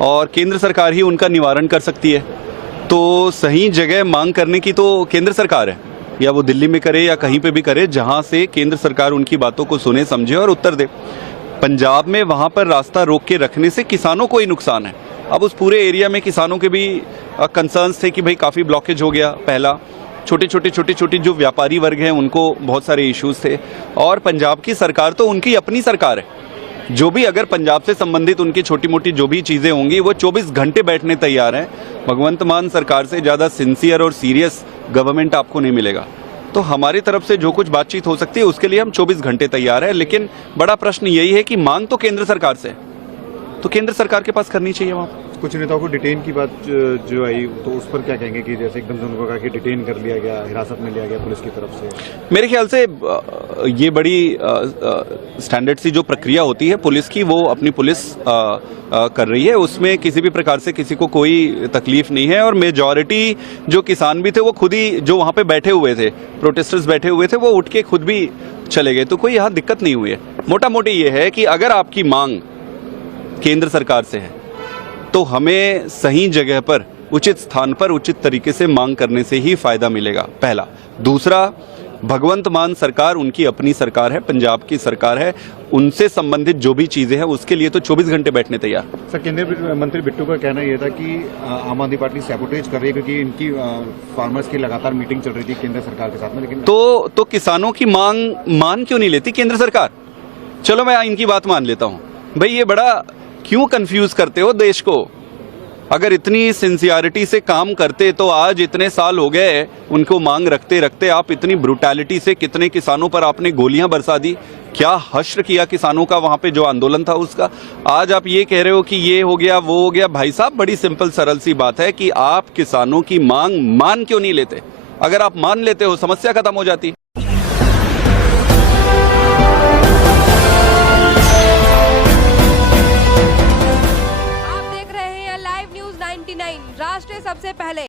और केंद्र सरकार ही उनका निवारण कर सकती है। तो सही जगह मांग करने की तो केंद्र सरकार है, या वो दिल्ली में करे या कहीं पे भी करे, जहां से केंद्र सरकार उनकी बातों को सुने, समझे और उत्तर दे। पंजाब में वहां पर रास्ता रोक के रखने से किसानों को ही नुकसान है। अब उस पूरे एरिया में किसानों के भी कंसर्न्स थे कि भाई काफ़ी ब्लॉकेज हो गया। पहला, छोटे छोटे जो व्यापारी वर्ग हैं उनको बहुत सारे इश्यूज थे, और पंजाब की सरकार तो उनकी अपनी सरकार है। जो भी अगर पंजाब से संबंधित उनकी छोटी मोटी जो भी चीज़ें होंगी वो 24 घंटे बैठने तैयार हैं। भगवंत मान सरकार से ज़्यादा सिंसियर और सीरियस गवर्नमेंट आपको नहीं मिलेगा। तो हमारी तरफ से जो कुछ बातचीत हो सकती है उसके लिए हम 24 घंटे तैयार हैं। लेकिन बड़ा प्रश्न यही है कि मांग तो केंद्र सरकार से है, तो केंद्र सरकार के पास करनी चाहिए। वहाँ कुछ नेताओं को डिटेन की बात जो आई, तो उस पर क्या कहेंगे कि जैसे एकदम से उनको कहा कि डिटेन कर लिया गया, हिरासत में लिया गया पुलिस की तरफ से? मेरे ख्याल से ये बड़ी स्टैंडर्ड सी जो प्रक्रिया होती है पुलिस की, वो अपनी पुलिस कर रही है। उसमें किसी भी प्रकार से किसी को कोई तकलीफ नहीं है। और मेजॉरिटी जो किसान भी थे वो खुद ही, जो वहाँ पे बैठे हुए थे, प्रोटेस्टर्स बैठे हुए थे, वो उठ के खुद भी चले गए। तो कोई यहाँ दिक्कत नहीं हुई है। मोटा मोटी ये है कि अगर आपकी मांग केंद्र सरकार से है तो हमें सही जगह पर, उचित स्थान पर, उचित तरीके से मांग करने से ही फायदा मिलेगा, पहला। दूसरा, भगवंत मान सरकार उनकी अपनी सरकार है, पंजाब की सरकार है, उनसे संबंधित जो भी चीजें हैं उसके लिए तो 24 घंटे बैठने तैयार। सर, केंद्रीय मंत्री बिट्टू का कहना यह था कि आम आदमी पार्टी सैबोटेज कर रही है क्योंकि इनकी फार्मर्स की लगातार मीटिंग चल रही थी केंद्र सरकार के साथ में। लेकिन तो किसानों की मांग मान क्यों नहीं लेती केंद्र सरकार? चलो मैं इनकी बात मान लेता हूँ। भाई ये बड़ा क्यों कंफ्यूज करते हो देश को? अगर इतनी सिंसियरिटी से काम करते तो आज इतने साल हो गए उनको मांग रखते रखते, आप इतनी ब्रूटैलिटी से कितने किसानों पर आपने गोलियां बरसा दी, क्या हश्र किया किसानों का वहां पे जो आंदोलन था उसका। आज आप ये कह रहे हो कि ये हो गया वो हो गया। भाई साहब, बड़ी सिंपल सरल सी बात है कि आप किसानों की मांग मान क्यों नहीं लेते? अगर आप मान लेते हो समस्या खत्म हो जाती।